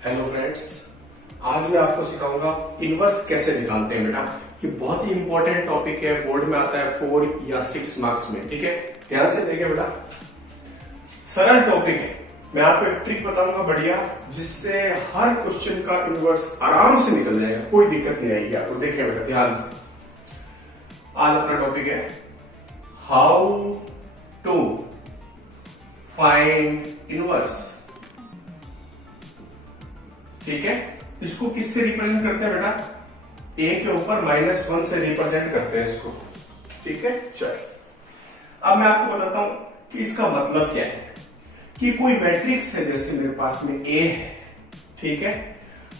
Hello friends, आज मैं आपको सिखाऊंगा इनवर्स कैसे निकालते हैं। बेटा ये बहुत ही इंपॉर्टेंट टॉपिक है, बोर्ड में आता है 4 या 6 मार्क्स में। ठीक है, ध्यान से देखिए बेटा, सरल टॉपिक है। मैं आपको एक ट्रिक बताऊंगा बढ़िया, जिससे हर क्वेश्चन का इनवर्स आराम से निकल जाएगा, कोई दिक्कत नहीं आएगी आपको। देखिए बेटा ध्यान से, आज अपना टॉपिक है हाउ टू फाइंड इनवर्स। ठीक है, इसको किससे रिप्रेजेंट करते हैं बेटा? ए के ऊपर -1 से रिप्रेजेंट करते हैं इसको। ठीक है, चलिए अब मैं आपको बताता हूं कि इसका मतलब क्या है। कि कोई मैट्रिक्स है, जैसे मेरे पास में ए है। ठीक है,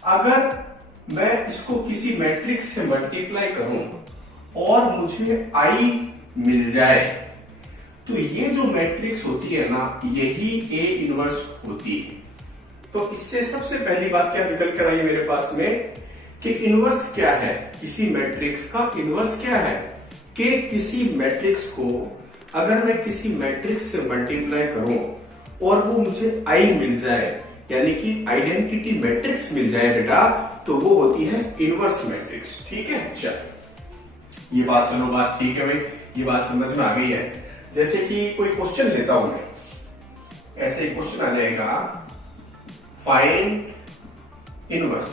अगर मैं इसको किसी मैट्रिक्स से मल्टीप्लाई करूं और मुझे आई मिल जाए, तो ये जो मैट्रिक्स होती है ना, यही ए इनवर्स होती है। तो इससे सबसे पहली बात क्या निकल कर आई मेरे पास में कि इनवर्स क्या है, किसी मैट्रिक्स का इनवर्स क्या है। कि किसी मैट्रिक्स को अगर मैं किसी मैट्रिक्स से मल्टीप्लाई करूं और वो मुझे आई मिल जाए, यानी कि आइडेंटिटी मैट्रिक्स मिल जाए बेटा, तो वो होती है इनवर्स मैट्रिक्स। ठीक है, चलो ये बात, चलो बात ठीक है भाई, ये बात समझ में आ गई है। जैसे कि कोई क्वेश्चन लेता हूं मैं, ऐसे ही क्वेश्चन आ जाएगा, फाइंड इनवर्स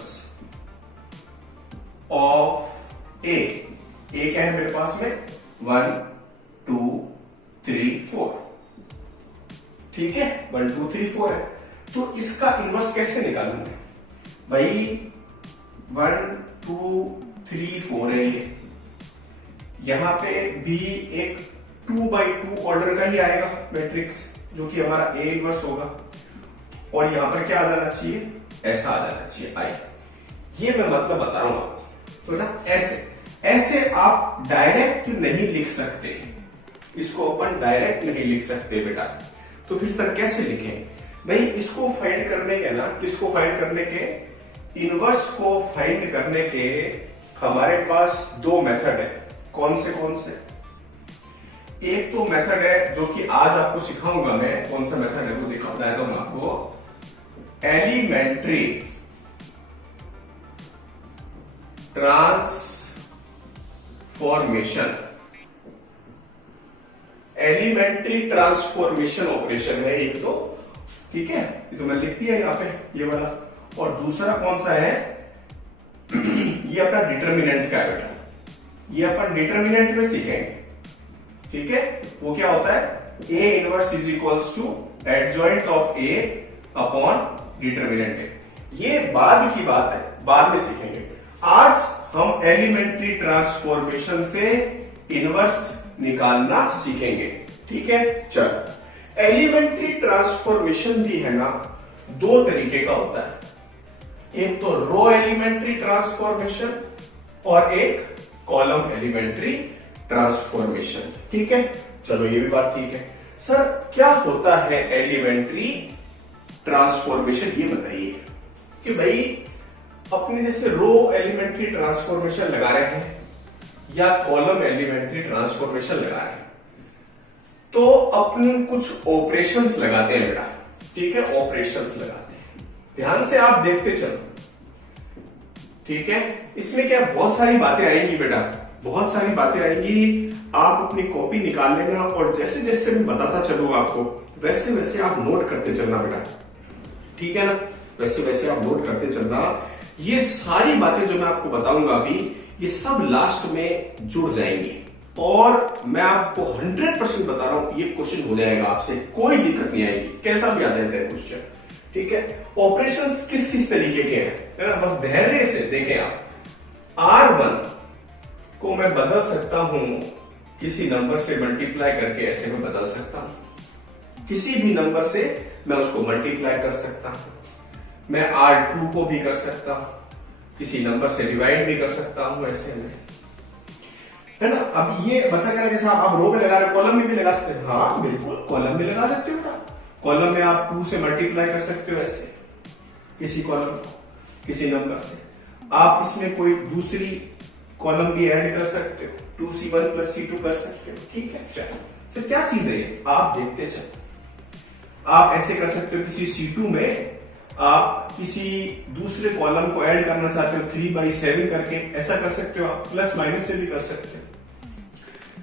ऑफ ए। ए क्या है मेरे पास में? 1 2 3 4। ठीक है, 1 2 3 4 है। तो इसका इनवर्स कैसे निकालूंगा भाई? 1 2 3 4 है ये, यहां पे भी एक 2x2 ऑर्डर का ही आएगा मैट्रिक्स, जो कि हमारा ए इनवर्स होगा। और यहां पर क्या आ जाना चाहिए? ऐसा आ जाना चाहिए आई। ये मैं मतलब बता रहा हूं आपको। तो ना ऐसे आप डायरेक्ट नहीं लिख सकते, इसको अपन डायरेक्ट नहीं लिख सकते बेटा। तो फिर सर कैसे लिखें भाई? इसको फाइंड करने के ना, किसको फाइंड करने के? इनवर्स को फाइंड करने के हमारे पास दो मेथड है। कौन से? एक तो मेथड है जो कि आज आपको सिखाऊंगा मैं, कौन सा मेथड है वो बताता हूं आपको। एलिमेंट्री ट्रांसफॉर्मेशन ऑपरेशन है एक तो। ठीक है, ये तो मैं लिख दिया यहाँ पे, ये वाला। और दूसरा कौन सा है? ये अपना डिटर्मिनेंट का है बेटा, ये अपन डिटर्मिनेंट में सीखेंगे। ठीक है, वो क्या होता है? A inverse is equals to adjoint of A upon determinant है। ये बाद की बात है, बाद में सीखेंगे। आज हम एलिमेंट्री ट्रांसफॉर्मेशन से इनवर्स निकालना सीखेंगे। ठीक है, चल एलिमेंट्री ट्रांसफॉर्मेशन भी है ना, दो तरीके का होता है। एक तो रो एलिमेंट्री ट्रांसफॉर्मेशन और एक कॉलम एलिमेंट्री ट्रांसफॉर्मेशन। ठीक है, चलो ये भी बात ठीक है। सर क्या होता है एलिमेंट्री ट्रांसफॉर्मेशन, ये बताइए। कि भाई अपने जैसे रो एलिमेंट्री ट्रांसफॉर्मेशन लगा रहे हैं या कॉलम एलिमेंट्री ट्रांसफॉर्मेशन लगा रहे हैं, तो अपन कुछ ऑपरेशंस लगाते हैं बेटा। ठीक है, ऑपरेशंस लगाते हैं, ध्यान से आप देखते चलो। ठीक है, इसमें क्या बहुत सारी बातें आएंगी बेटा, बहुत सारी बातें आएंगी। आप अपनी कॉपी निकाल लेना और जैसे जैसे मैं बताता चलूंगा आपको, वैसे वैसे आप नोट करते चलना बेटा। ठीक है ना, वैसे वैसे आप नोट करते चलना। ये सारी बातें जो मैं आपको बताऊंगा अभी, ये सब लास्ट में जुड़ जाएंगी। और मैं आपको 100% बता रहा हूं, ये क्वेश्चन हो जाएगा आपसे, कोई दिक्कत नहीं आएगी, कैसा भी आ जाए क्वेश्चन। ठीक है, ऑपरेशंस किस किस तरीके के हैं, है ना? बस धैर्य से देखें आप। R1 को मैं बदल सकता हूं किसी नंबर से मल्टीप्लाई करके, ऐसे में बदल सकता हूं। किसी भी नंबर से मैं उसको मल्टीप्लाई कर सकता हूं। मैं R2 को भी कर सकता हूं, किसी नंबर से डिवाइड भी कर सकता हूं, ऐसे में, है ना? अब ये बच्चा कह रहे हैं साहब आप रो में लगा रहे, कॉलम में भी लगा सकते हैं। हाँ बिल्कुल, कॉलम में लगा सकते हो। कॉलम में आप 2 से मल्टीप्लाई कर सकते हो, ऐसे किसी कॉलम को किसी नंबर से। आप इसमें कोई दूसरी कॉलम भी ऐड कर सकते हो, 2C1 + C2 कर सकते हो। ठीक है, चलो सर क्या चीज है ये, आप देखते चलो। आप ऐसे कर सकते हो, किसी C2 में आप किसी दूसरे कॉलम को ऐड करना चाहते हो 3/7 करके, ऐसा कर सकते हो आप, प्लस माइनस से भी कर सकते हो।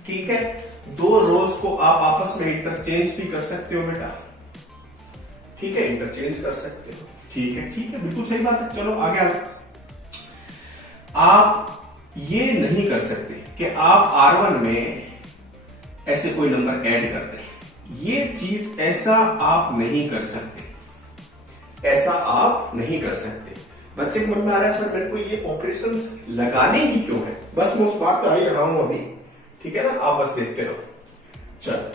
ठीक है, दो रोज को आप आपस में इंटरचेंज भी कर सकते हो बेटा। ठीक है, इंटरचेंज कर सकते हो। ठीक है, बिल्कुल सही बात है। चलो आगे आगे। आप ये नहीं कर सकते कि आप R1 में ऐसे कोई नंबर ऐड करते हैं, ये चीज ऐसा आप नहीं कर सकते, ऐसा आप नहीं कर सकते। बच्चे के मन में आ रहा है सर मेरे को ये ऑपरेशंस लगाने ही क्यों है, बस मैं उस बात पे आ ही रहा हूं अभी। ठीक है ना, आप बस देखते रहो। चलो,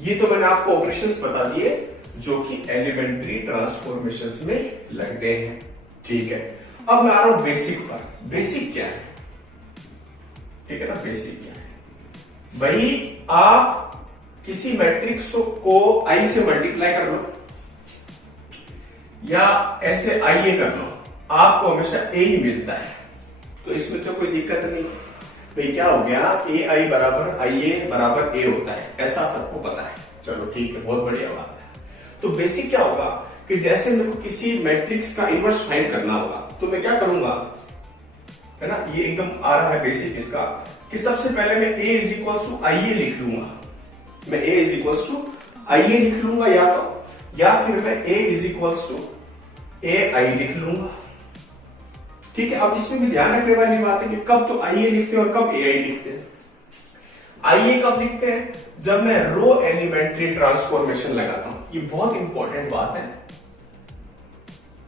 ये तो मैंने आपको ऑपरेशंस बता दिए जो कि एलिमेंट्री ट्रांसफॉर्मेशंस में लगते हैं। ठीक है, अब मैं आ रहा हूं बेसिक पर। बेसिक क्या है? ठीक है ना, बेसिक क्या है भाई? आप किसी मैट्रिक्स को आई से मल्टीप्लाई कर लो या ऐसे आईए कर लो, आपको हमेशा ए ही मिलता है, तो इसमें तो कोई दिक्कत नहीं। भाई क्या हो गया, ए आई बराबर आई ए बराबर ए होता है, ऐसा सबको पता है। चलो ठीक है, बहुत बढ़िया बात है। तो बेसिक क्या होगा कि जैसे मेरे को किसी मैट्रिक्स का इनवर्स फाइंड करना होगा, तो मैं क्या करूंगा, है ना, ये एकदम आ रहा है बेसिक इसका, कि सबसे पहले मैं ए इज इक्वल टू आई ए लिख लूंगा। मैं ए इज इक्वल टू आई ए लिख लूंगा, या फिर मैं ए इज इक्वल टू ए आई लिख लूंगा। ठीक है, अब इसमें भी ध्यान रखने वाली बात है कि कब तो आई ए लिखते हैं और कब ए आई लिखते हैं। आई ए कब लिखते हैं? जब मैं रो एलिमेंट्री ट्रांसफॉर्मेशन लगाता हूं। ये बहुत इंपॉर्टेंट बात है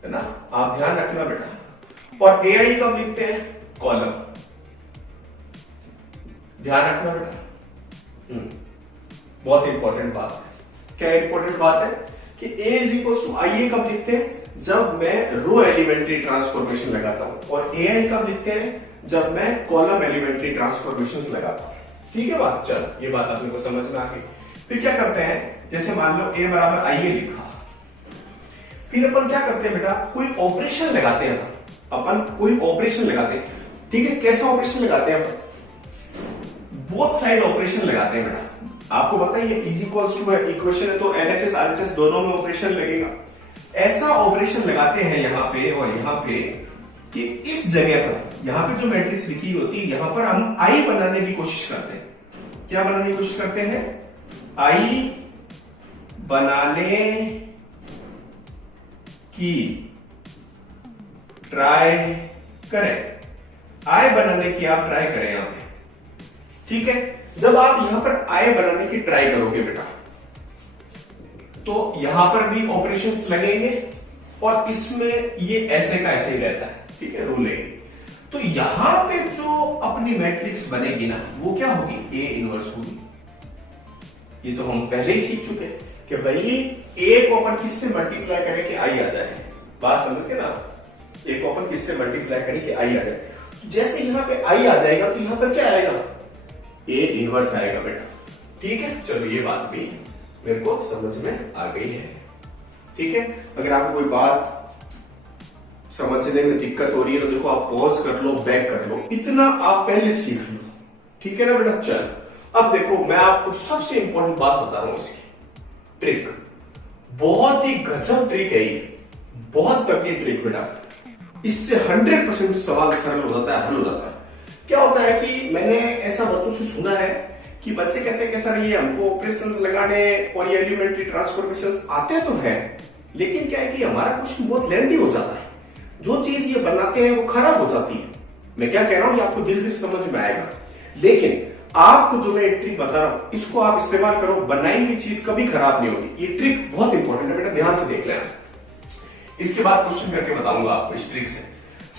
ना, आप ध्यान रखना बेटा। और ए आई कब लिखते हैं? कॉलम। ध्यान रखना बेटा, बहुत इंपॉर्टेंट बात है। क्या इंपॉर्टेंट बात है कि ए इज इक्वल टू आई ए कब लिखते हैं? जब मैं रो एलिमेंट्री ट्रांसफॉर्मेशन लगाता हूं। और ए आई कब लिखते हैं? जब मैं कॉलम एलिमेंट्री ट्रांसफॉर्मेशन लगाता हूं। ठीक है बात, चल ये बात अपने को समझ में आ गई। फिर क्या करते हैं, जैसे मान लो ए बराबर आई ए लिखा, फिर अपन क्या करते हैं बेटा, कोई ऑपरेशन लगाते हैं। अपन कोई ऑपरेशन लगाते हैं। ठीक है, कैसा ऑपरेशन लगाते हैं? बोथ साइड ऑपरेशन लगाते हैं बेटा। आपको बताइए इज इक्वल्स टू इक्वेशन है तो एलएचएस आरएचएस दोनों में ऑपरेशन लगेगा। ऐसा ऑपरेशन लगाते हैं यहां पे और यहां पे कि इस जगह पर, यहां पे जो मैट्रिक्स लिखी होती है, यहां पर हम आई बनाने की कोशिश करते हैं। क्या बनाने की कोशिश करते हैं? आई बनाने की ट्राई करें। आई बनाने की आप ट्राई करें यहां पे। ठीक है, जब आप यहां पर आई बनाने की ट्राई करोगे बेटा, तो यहां पर भी ऑपरेशंस लगेंगे और इसमें ये ऐसे का ऐसे ही रहता है। ठीक है, रूल है। तो यहां पे जो अपनी मैट्रिक्स बनेगी ना, वो क्या होगी? ए इनवर्स होगी। ये तो हम पहले ही सीख चुके कि भाई ए को अपन किससे मल्टीप्लाई करें कि आई आ जाए। बात समझ के ना, ए को अपन किससे मल्टीप्लाई करें कि आई आ जाए। तो जैसे यहां पे आई आ जाएगा तो यहां पर क्या आएगा? ए इनवर्स आएगा बेटा। ठीक है, चलो ये बात भी मेरे को समझ में आ गई है। ठीक है, अगर आपको कोई बात समझने में दिक्कत हो रही है तो देखो, आप पॉज कर लो, बैक कर लो, इतना आप पहले सीख लो। ठीक है ना बेटा। चल अब देखो, मैं आपको सबसे इंपॉर्टेंट बात बता रहा हूं, इसकी ट्रिक। बहुत ही गजब ट्रिक है ये, बहुत तगड़ी ट्रिक बेटा। इससे 100% सवाल सरल हो जाता है, हल हो जाता है। क्या होता है कि मैंने ऐसा बच्चों से सुना है कि बच्चे कहते हैं कि सर ये हमको ऑपरेशंस लगाने और ये एलिमेंट्री ट्रांसफॉर्मेशंस आते तो हैं, लेकिन क्या है कि हमारा क्वेश्चन बहुत लेंथी हो जाता है। जो चीज ये बनाते हैं वो खराब हो जाती है। मैं क्या कह रहा हूं ये आपको धीरे धीरे समझ में आएगा, लेकिन आपको जो मैं ट्रिक बता रहा हूं इसको आप इस्तेमाल करो, बनाई हुई चीज कभी खराब नहीं होगी। ये ट्रिक बहुत इंपॉर्टेंट है बेटा, ध्यान से देख लेना। इसके बाद क्वेश्चन करके बताऊंगा आपको इस ट्रिक से।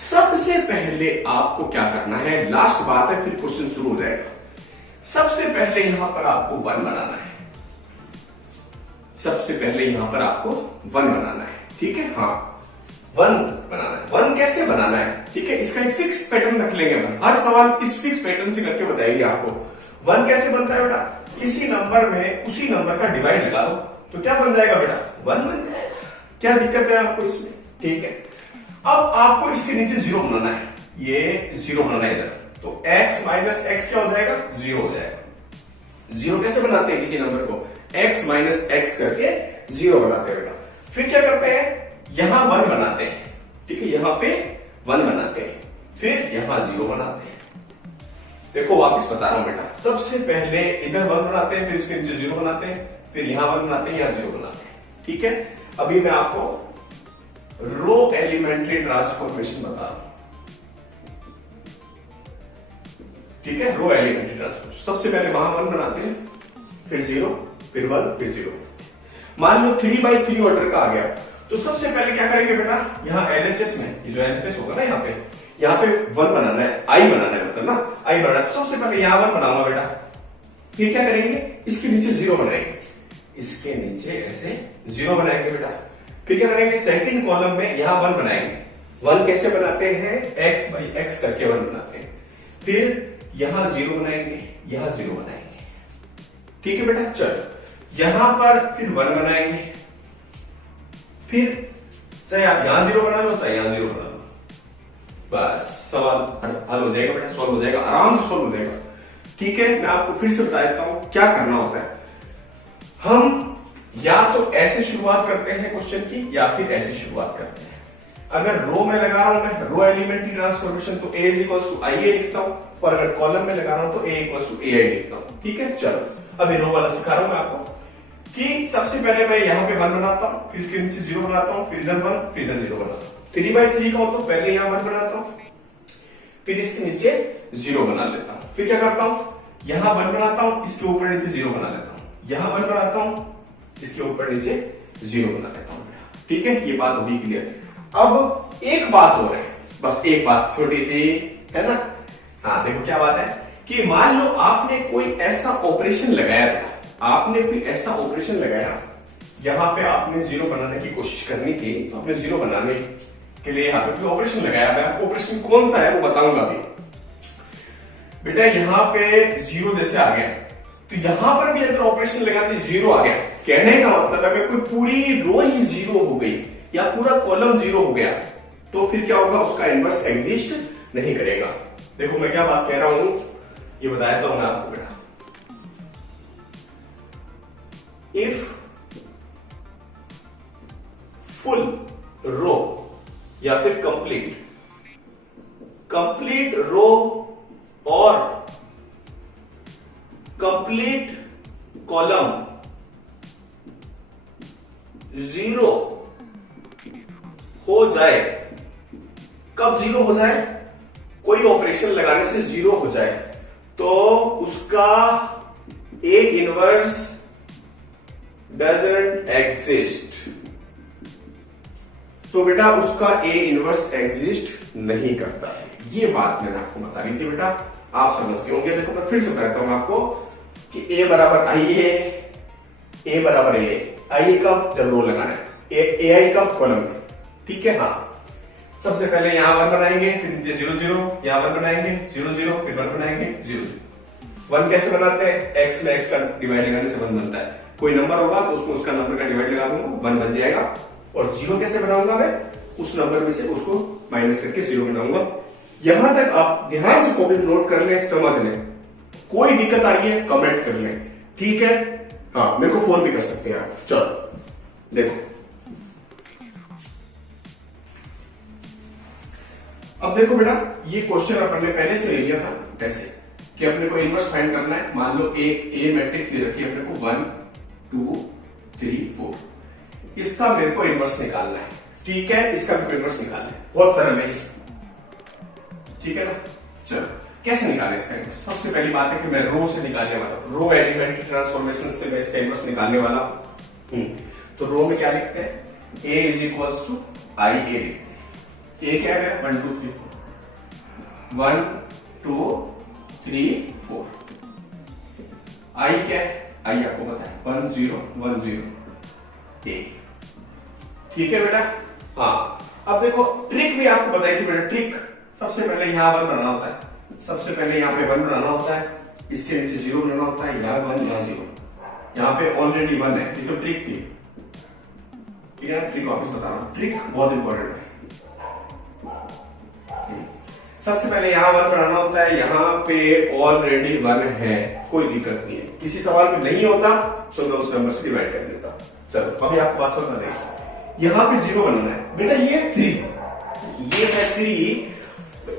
सबसे पहले आपको क्या करना है, लास्ट बात है फिर क्वेश्चन शुरू हो जाएगा। सबसे पहले यहां पर आपको 1 बनाना है। सबसे पहले यहां पर आपको 1 बनाना है। ठीक है, हाँ 1 बनाना है। 1 कैसे बनाना है? ठीक है, इसका एक फिक्स पैटर्न रख लेंगे हम। हर सवाल इस फिक्स पैटर्न से करके बताएंगे आपको। 1 कैसे बनता है बेटा? किसी नंबर में उसी नंबर का डिवाइड लगा दो तो क्या बन जाएगा बेटा? 1 बन जाएगा। क्या दिक्कत है आपको इसमें? ठीक है, अब आपको इसके नीचे 0 बनाना है। ये 0 बनाना है इधर, तो x माइनस एक्स क्या हो जाएगा? 0 हो जाएगा। 0 कैसे बनाते हैं किसी नंबर को? x माइनस एक्स करके 0 बनाते हैं बेटा। फिर क्या करते हैं, यहां 1 बनाते हैं, ठीक है, यहां पे 1 बनाते हैं, फिर यहां 0 बनाते हैं। देखो वापस बता रहा हूं बेटा, सबसे पहले इधर 1 बनाते हैं, फिर इसके नीचे 0 बनाते हैं, फिर यहां 1 बनाते हैं, यहां 0 बनाते हैं, ठीक है। अभी मैं आपको रो एलिमेंट्री ट्रांसफॉर्मेशन बता रहा हूं, ठीक है। रो एलिमेंट्री ट्रांसफॉर्मेशन, सबसे पहले वहां 1 बनाते हैं, फिर 0, फिर 1, फिर 0। मान लो 3x3 ऑर्डर का आ गया, तो सबसे पहले क्या करेंगे बेटा, यहां एलएचएस में, ये जो एलएचएस होगा ना, यहां पे 1 बनाना है, आई बनाना है, मतलब ना आई बनाना है, तो सबसे पहले यहां 1 बनाऊंगा बेटा, फिर क्या करेंगे, इसके नीचे 0 बनाएंगे, इसके नीचे ऐसे 0 बनाएंगे बेटा, फिर क्या करेंगे, सेकंड कॉलम में यहां 1 बनाएंगे। 1 कैसे बनाते हैं, x/x करके 1 बनाते हैं, फिर यहां 0 बनाएंगे, यहां 0 बनाएंगे, ठीक है बेटा। चलो यहां पर फिर 1 बनाएंगे, फिर चाहे आप यहां 0 बना लो, चाहे यहां 0 बना लो, बस सवाल हल हो जाएगा बेटा, सॉल्व हो जाएगा, आराम से सॉल्व हो जाएगा, ठीक है। मैं आपको फिर से बता देता हूं क्या करना होता है। हम या तो ऐसे शुरुआत करते हैं क्वेश्चन की, या फिर ऐसे शुरुआत करते हैं। अगर रो में लगा रहा हूं मैं रो एलिमेंट्री ट्रांसफॉर्मेशन, तो a = IA लिखता हूं, और अगर कॉलम में लगा रहा हूं तो a = AI लिखता हूं, ठीक है। चलो अभी रो वाला सिखा रहा हूं मैं आपको कि सबसे पहले मैं यहां पे 1 बनाता हूं, फिर इसके नीचे 0 बनाता हूं, फिर इधर 1, फिर इधर 0 बनाता हूं। 3x3 का हो तो पहले यहां 1 बनाता हूं, फिर इसके नीचे 0 बना लेता हूं, फिर क्या करता हूं, यहां 1 बनाता हूं, इसके ऊपर नीचे 0 बना लेता हूं, यहां 1 बनाता हूं, इसके ऊपर नीचे 0 बना लेता हूं, ठीक है। ये बात होगी क्लियर। अब एक बात हो रही है, बस एक बात छोटी सी है ना। हाँ देखो क्या बात है कि मान लो आपने कोई ऐसा ऑपरेशन लगाया बेटा, आपने कोई ऐसा ऑपरेशन लगाया, यहां पे आपने 0 बनाने की कोशिश करनी थी, तो आपने 0 बनाने के लिए यहां पे कोई ऑपरेशन लगाया। मैं आपको ऑपरेशन कौन सा है वो बताऊंगा अभी बेटा। यहां पे 0 जैसे आ गया, तो यहां पर भी अगर ऑपरेशन लगाते 0 आ गया, कहने का मतलब अगर कोई पूरी रो ही 0 हो गई या पूरा कॉलम 0 हो गया, तो फिर क्या होगा, उसका इनवर्स एग्जिस्ट नहीं करेगा। देखो मैं क्या बात कह रहा हूं, ये बताया था मैं आपको बेटा। इफ फुल रो या फिर कंप्लीट रो और कंप्लीट कॉलम 0 हो जाए, कब 0 हो जाए, कोई ऑपरेशन लगाने से 0 हो जाए, तो उसका A इनवर्स डजंट एग्जिस्ट। तो बेटा उसका A इनवर्स एग्जिस्ट नहीं करता है। ये बात मैंने आपको बता दी थी बेटा, आप समझ गए होंगे। देखो मैं फिर से बताता हूं आपको कि A बराबर IA, A बराबर A, IA कब, जब रो लगाना है, AI कब, कॉलम में, ठीक है। हाँ सबसे पहले यहां 1 बनाएंगे, फिर नीचे 0 0, यहां 1 बनाएंगे 0 0, फिर 1 बनाएंगे 0 0। 1 कैसे बनाते हैं, x में x का डिवाइड लगाने से 1 बनता है। कोई नंबर होगा तो उसको उसका नंबर का डिवाइड लगा दूंगा, 1 बन जाएगा। और 0 कैसे बनाऊंगा मैं, उस नंबर में से उसको माइनस करके 0 बनाऊंगा। यहां तक आप ध्यान से कॉपी नोट कर लें, समझ लें। कोई दिक्कत आ रही है कमेंट कर लें, ठीक है। हाँ मेरे को फोन भी कर सकते हैं आप। चलो देखो, अब देखो बेटा, ये क्वेश्चन अपन ने पहले से ले लिया था ऐसे कि अपने को इनवर्स फाइंड करना है। मान लो एक ए मैट्रिक्स दे रखी है अपने को 1 2 3 4, इसका मेरे को इनवर्स निकालना है, ठीक है। इसका भी इनवर्स निकालना है, बहुत सरल है, ठीक है ना। चलो कैसे निकालें इसका इनवर्स। सबसे पहली बात है कि मैं रो से निकालने वाला हूं, रो एलिमेंट्री ट्रांसफॉर्मेशन से मैं इसका इनवर्स निकालने वाला हूं। तो रो में क्या लिखते हैं, A = IA लिखते हैं। A क्या है, 1 2 3 4, 1 2 3 4। I क्या है, I आपको पता है 1 0 1 0 A, ठीक है बेटा। हाँ अब देखो ट्रिक भी आपको बताई थी बेटा। ट्रिक सबसे पहले यहां 1 बनाना होता है, सबसे पहले यहां पे 1 बनाना होता है, इसके नीचे 0 बनाना होता है, यहां 1 यहां 0, यहां पे ऑलरेडी 1 है। ये तो ट्रिक थी, ठीक है। ट्रिक वापस बता रहा हूं, ट्रिक बहुत इंपॉर्टेंट है। सबसे पहले यहां 1 बनाना होता है, यहां पे ऑलरेडी 1 है, कोई दिक्कत नहीं है। किसी सवाल में नहीं होता तो मैं उस नंबर से डिवाइड कर देता। चलो अभी आपको बात समझ में यहां पे 0 बनाना है बेटा। ये 3, ये है 3।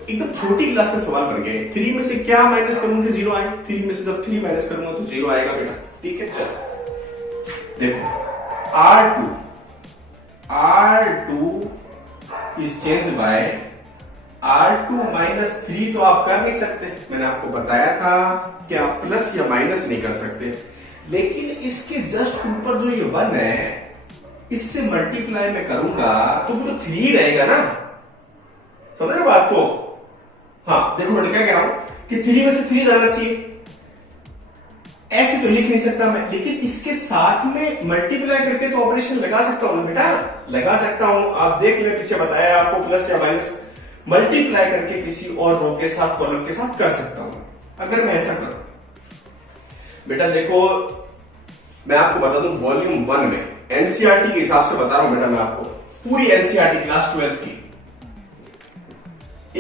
एकदम छोटी क्लास का सवाल बन गया है। 3 में से क्या माइनस करूंगा 0 आएगा। 3 में से जब 3 माइनस करूंगा तो 0 आएगा बेटा। ठीक है, चलो देखो R2 is change bye R2 minus 3 तो आप कर नहीं सकते। मैंने आपको बताया था कि आप प्लस या माइनस नहीं कर सकते, लेकिन इसके जस्ट ऊपर जो ये 1 है इससे मल्टीप्लाई में करूंगा तो वो तो 3 रहेगा ना। समझ रहे बात को? हाँ देखो मैं क्या कह रहा हूं कि 3 में से 3 जाना चाहिए। ऐसे तो लिख नहीं सकता मैं, लेकिन इसके साथ में मल्टीप्लाई करके तो ऑपरेशन लगा सकता हूं ना बेटा, लगा सकता हूं। आप देख ले, पीछे बताया आपको प्लस या माइनस मल्टीप्लाई करके किसी और रो के साथ कॉलम के साथ कर सकता हूं अगर मैं ऐसा करूं। बेटा देखो मैं आपको बता दूं, वॉल्यूम 1 में एनसीईआरटी के हिसाब से बता रहा हूं बेटा मैं आपको, पूरी एनसीईआरटी क्लास 12 की।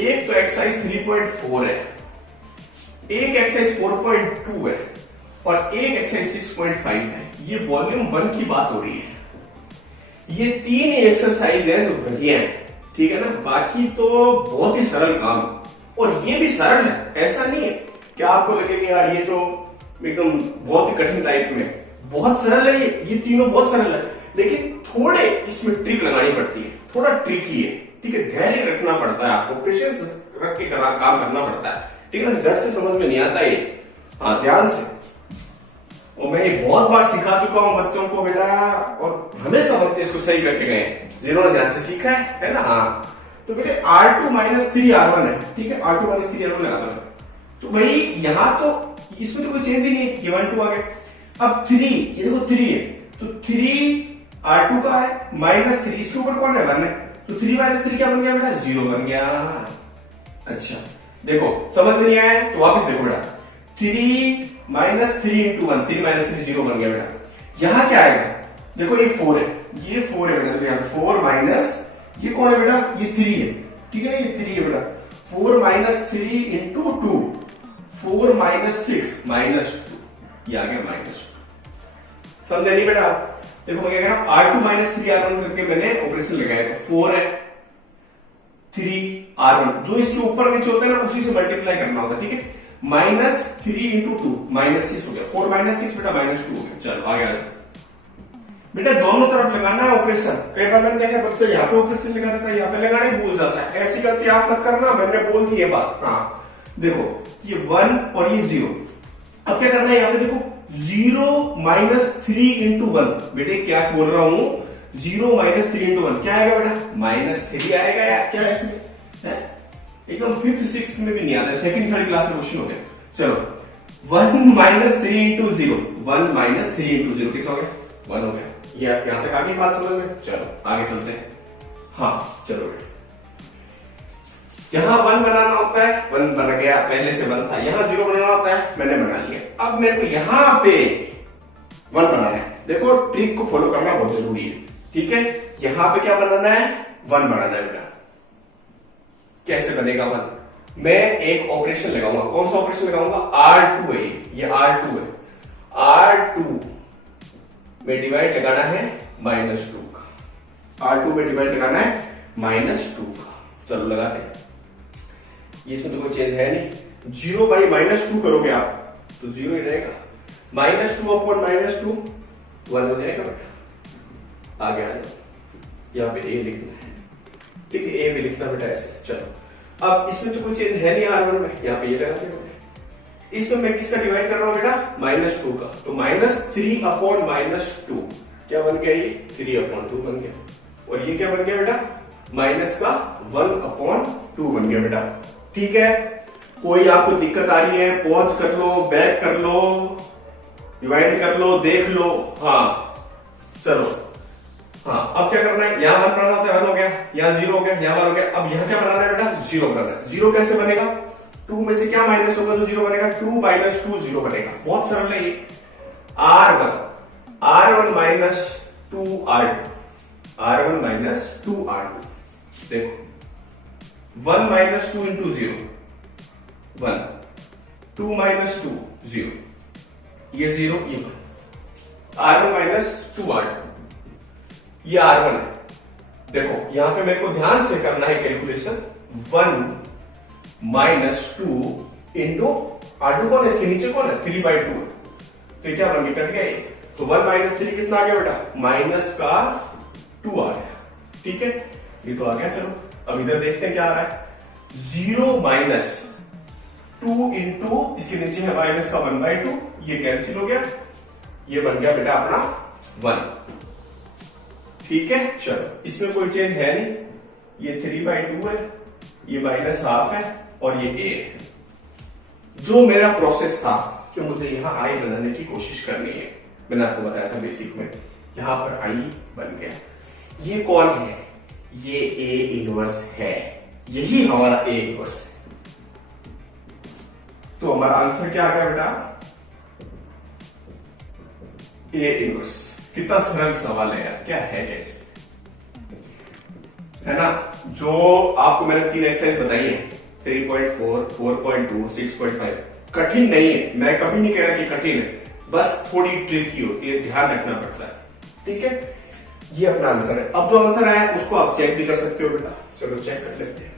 एक तो एक्सरसाइज 3.4 है, एक एक्सरसाइज 4.2 है और एक एक्सरसाइज 6.5 है। ये वॉल्यूम 1 की बात हो रही है। ये 3 एक्सरसाइज है जो बढ़िया है, ठीक है ना। बाकी तो बहुत ही सरल काम, और ये भी सरल है, ऐसा नहीं है कि आपको लगेगा यार ये तो एकदम बहुत ही कठिन टाइप में। बहुत सरल है ये तीनों बहुत सरल है, लेकिन थोड़े इसमें ट्रिक लगानी पड़ती है, थोड़ा ट्रिकी है, ठीक है। धैर्य रखना पड़ता है आपको, पेशेंस रख के काम करना पड़ता है, ठीक है ना। झट से समझ में नहीं आता ये, हाँ ध्यान से। और मैं ये बहुत बार सिखा चुका हूं बच्चों को बेटा, और हमेशा बच्चे इसको सही करके गए जिन्होंने ध्यान से सीखा है ना। हाँ तो बेटे R2 माइनस 3R1 है, ठीक है। R2 माइनस 3R1 लगाता है तो भाई यहां तो इसमें तो कोई चेंज ही नहीं है, ये 1 2 आ गया। अब 3, ये देखो 3 है तो 3 R2 का है माइनस 3, इसके ऊपर कौन है 1 है, तो 3 माइनस 3 क्या बन गया बेटा 0 बन गया। अच्छा देखो समझ में नहीं आया तो वापस देखो बेटा, 3 माइनस 3 इंटू 1, 3 माइनस 3 0 बन गया बेटा। यहां क्या आएगा देखो, ये 4 है, ये 4 है बेटा। यहाँ पे 4 माइनस ये कौन है बेटा, ये 3 है, ठीक है ना, ये 3 है बेटा। 4 माइनस 3 इंटू 2, 4 माइनस 6 माइनस 2, ये आ गया माइनस 2। समझे नहीं बेटा? देखो मैं क्या कह रहा हूं, R2 माइनस 3R1 करके मैंने ऑपरेशन लगाया, 4 है 3R1, जो इसके ऊपर नीचे होता है ना उसी से मल्टीप्लाई करना होता है, ठीक है। माइनस 3 इंटू 2 माइनस 6 हो गया, 4 माइनस 6 बेटा माइनस 2 हो गया। चलो आगे आ जाओ बेटा, दोनों तरफ लगाना है ऑपरेशन। कई बार मैंने देखा बच्चे यहाँ पे ऑपरेशन लगा देता है, यहाँ पे लगाने भूल जाता है। ऐसी गलती आप मत करना, मैंने बोल दी ये बात। हाँ देखो ये 1 और ये 0, अब क्या करना है यहाँ पे देखो 0 माइनस 3 इंटू 1, बेटे क्या बोल रहा हूं 0 माइनस 3 इंटू 1 क्या आएगा बेटा माइनस 3 आएगा यार, क्या है इसमें एकदम 5th 6th में भी नहीं आता, 2nd 3rd क्लास में क्वेश्चन हो गया। चलो 1 माइनस 3 इंटू 0, 1 माइनस 3 इंटू 0 कितना हो गया 1 हो गया। ये यहां तक आगे बात समझ में, चलो आगे चलते हैं। हाँ चलो बेटा, यहां 1 बनाना होता है, 1 बन गया, पहले से 1 था। यहां 0 बनाना होता है, मैंने बना लिया। अब मेरे को यहां पे 1 बनाना है। देखो ट्रिक को फॉलो करना बहुत जरूरी है, ठीक है। यहां पे क्या बनाना है 1 बनाना है बेटा। कैसे बनेगा 1, मैं एक ऑपरेशन लगाऊंगा। कौन सा ऑपरेशन लगाऊंगा, R2 है, ये R2 है। R2 में डिवाइड लगाना है -2 का, R2 में डिवाइड लगाना है -2 का। चलो लगाते हैं, इसमें तो कोई चेंज है नहीं। 0 बाई -2 करोगे आप तो 0 ही रहेगा, -2 अपॉन -2 1 हो जाएगा बेटा। आगे आ जाओ, यहाँ पे A लिखना है, ठीक है, A भी लिखना बेटा ऐसे। चलो अब इसमें तो कोई चेंज है नहीं R1 में, यहाँ पे ये लगाते हैं। इसमें मैं किसका डिवाइड कर रहा हूं बेटा -2 का, तो -3 अपॉन -2 क्या बन गया, ये 3 अपॉन 2 बन गया। और ये क्या बन गया बेटा माइनस का 1 अपॉन 2 बन गया बेटा, ठीक है। कोई आपको दिक्कत आ रही है पॉज कर लो, बैक कर लो, डिवाइड कर लो, देख लो। हाँ चलो, हाँ अब क्या करना है, यहां 1 बनाना होता है, 1 हो गया, यहाँ 0 हो गया, यहाँ 1 हो गया। अब यहाँ क्या बनाना है बेटा 0 बनाना है। 0 कैसे बनेगा, 2 में से क्या माइनस होगा तो 0 बनेगा, 2 माइनस 2 0 बनेगा। बहुत सरल है ये। R1 minus 2R2, R1 minus 2R2। देखो 1 माइनस 2 इंटू 0 1, 2 माइनस 2 0, ये 0 ये 1। R1 माइनस 2R2, ये R1 है, देखो यहां पे मेरे को ध्यान से करना है कैलकुलेशन। 1 माइनस 2 इंटू R2 कौन है, इसके नीचे कौन है, 3/2 है, तो ये क्या बन गया, कट गया ये। तो 1 माइनस 3 कितना आ गया बेटा, माइनस का 2 आ गया। ठीक है, ये तो आ गया। चलो अब इधर देखते हैं क्या आ रहा है। 0 माइनस 2 इंटू इसके नीचे है माइनस का 1/2, ये कैंसिल हो गया, ये बन गया बेटा अपना 1। ठीक है, चलो इसमें कोई चेंज है नहीं, ये 3/2 है, ये माइनस हाफ है और ये a है। जो मेरा प्रोसेस था कि मुझे यहां आई बनाने की कोशिश करनी है, मैंने आपको बताया था बेसिक में, यहां पर आई बन गया। ये कौन है, ये A इनवर्स है, यही हमारा A इनवर्स है। तो हमारा आंसर क्या आ गया बेटा, A इनवर्स। कितना सरल सवाल है यार, क्या है कैसे, है ना। जो आपको मैंने 3 एक्सरसाइज बताई है, 3.4, 4.2, 6.5, कठिन नहीं है, मैं कभी नहीं कह रहा कि कठिन है, बस थोड़ी ट्रिकी होती है, ध्यान रखना पड़ता है। ठीक है, ये अपना आंसर है। अब जो आंसर आया उसको आप चेक भी कर सकते हो बेटा, चलो चेक कर लेते हैं।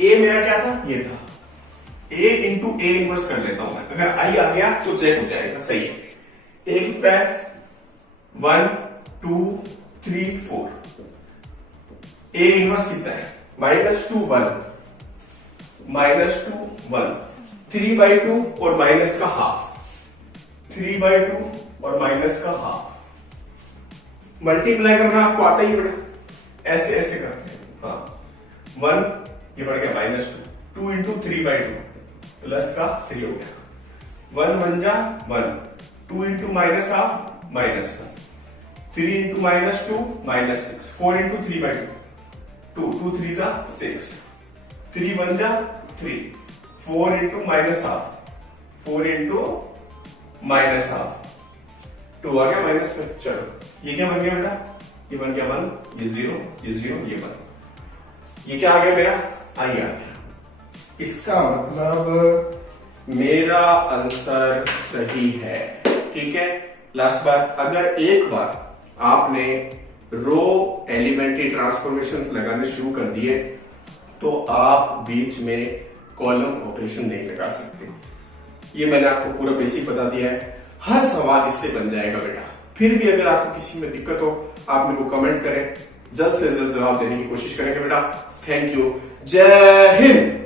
ए मेरा क्या था, ये था, A इंटू A इनवर्स कर लेता हूं मैं, अगर आई आ गया तो चेक हो जाएगा, सही है। A कितना है, 1 2 3 4, A इनवर्स कितना है, -2 1, -2 1, 3/2 और माइनस का हाफ, 3/2 और माइनस का हाफ। मल्टीप्लाई करना आपको आता ही बेटा, ऐसे ऐसे करते हैं। हाँ, 1 ये बढ़ गया -2, 2 इंटू 3/2 प्लस का 3 हो गया, 1 1 जा 1, 2 इंटू माइनस हाफ माइनस का, 3 इंटू -2 -6, 4 इंटू 3/2 2, 2 3 जा 6, 3 1 जा 3, 4 into minus half, 4 into minus half, 2 आ गया माइनस में। चलो ये क्या बन गया बेटा, ये बन गया 1, ये 0, ये 0, ये 1, ये क्या आ गया मेरा, आई आ गया। इसका मतलब मेरा आंसर सही है। ठीक है, लास्ट बात, अगर एक बार आपने रो एलिमेंट्री ट्रांसफॉर्मेशंस लगाने शुरू कर दिए तो आप बीच में कॉलम ऑपरेशन नहीं लगा सकते। ये मैंने आपको पूरा बेसिक बता दिया है, हर सवाल इससे बन जाएगा बेटा। फिर भी अगर आपको किसी में दिक्कत हो आप मेरे को कमेंट करें, जल्द से जल्द जवाब देने की कोशिश करेंगे बेटा। थैंक यू, जय हिंद।